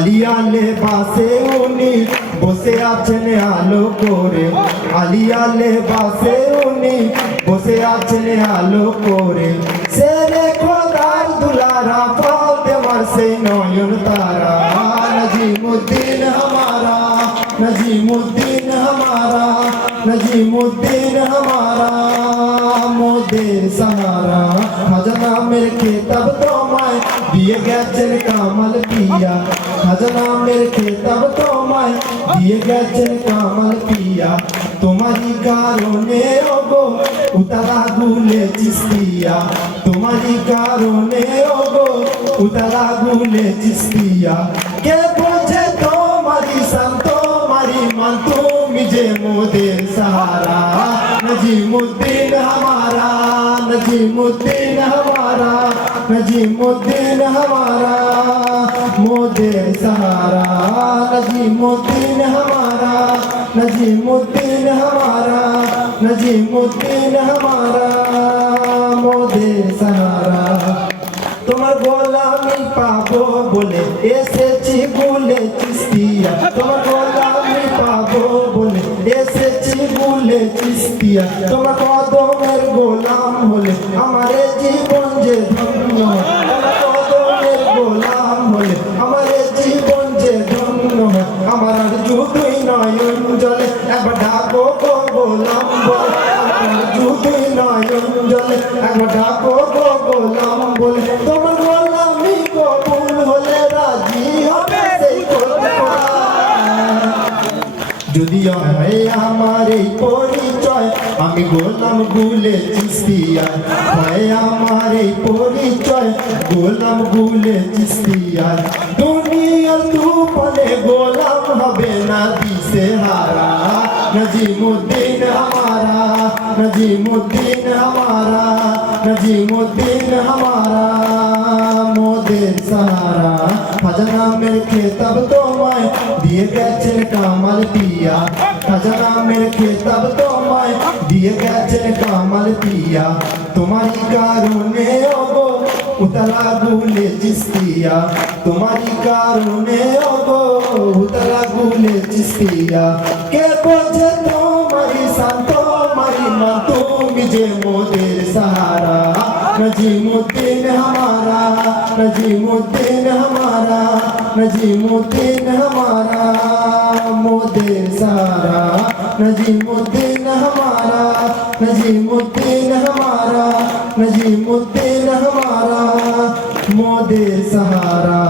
আলিয়া লেবাসে উনি বসে আছেন আলো করে, আলিয়া লেবাসে উনি বসে আছেন আলো করে। সেরে খোদার দুলারা ফাতেমার সেই নয়ন তারা। नजीमुद्दीन हमारा, नजीमुद्दीन हमारा, नजीमुद्दीन हमारा मोদের सहारा। खजाना मेरे खेतब তোমায় দিয়ে গেছেন কামাল পিয়া, खजाना मेरे खेतब তোমায় দিয়ে গেছেন কামাল পিয়া। তোমারই কারণে ওগো উতারা গুলে চিস্তিয়া, তোমারই কারণে ওগো উতারা গুলে চিস্তিয়া। কে বোঝে তোমারি শান তোমারি মান, তুমি যে মোদের सहारा। नजीमुद्दीन हमारा, नजीमुद्दीन हमारा, नजीमुद्दीन हमारा मोদের सहारा। नजीमुद्दीन हमारा, नजीमुद्दीन हमारा, नजीमुद्दीन हमारा मोদের सहारा। তোমার গোলামি পাবো বলে এসেছি ভুলে চিস্তিয়া, তোমার গোলামি পাবো বলে এসেছি ভুলে চিস্তিয়া। তোমার কদমের গোলাম হলে আমার জীবন যে ধন্য, তোমার কদমের গোলাম হলে আমার জীবন যে ধন্য। আমার আর যুদ্ধই নয়ন জলে একবার ডাকো গো গোলাম বলে, আমার যুদ্ধই নয়ন জলে একবার ডাকো গো গোলাম বলে। তোমার গোলামি কবুল হলে রাজি হবে সেই যদি হয় আমার এই পরিচয়, আমি গোলাম গুলে চিস্তিয়া। হয় আমার এই পরিচয়, গোলাম গুলে চিস্তিয়া। দুনিয়ার তুফানে গোলাম হবে না দিশে হারা। नजीमुद्दीन हमारा, नजीमुद्दीन हमारा, नजीमुद्दीन हमारा मोদের सहारा। खजाना मेरे खेतब তোমায় দিয়ে গেছেন কামাল পিয়া, खजाना मेरे खेतब তোমায় দিয়ে গেছেন কামাল পিয়া। তোমারই কারণে ওগো উতলা গুলে চিস্তিয়া, তোমারই কারণে ওগো উতলা গুলে চিস্তিয়া। কে বোঝে তোমারি শান তোমারি মান, তুমি যে মোদের सहारा। नजीमुद्दीन हमारा, नजीमुद्दीन हमारा, नजीमुद्दीन हमारा मोদের सहारा। नजीमुद्दीन हमारा, नजीमुद्दीन हमारा, नजीमुद्दीन हमारा मोদের सहारा।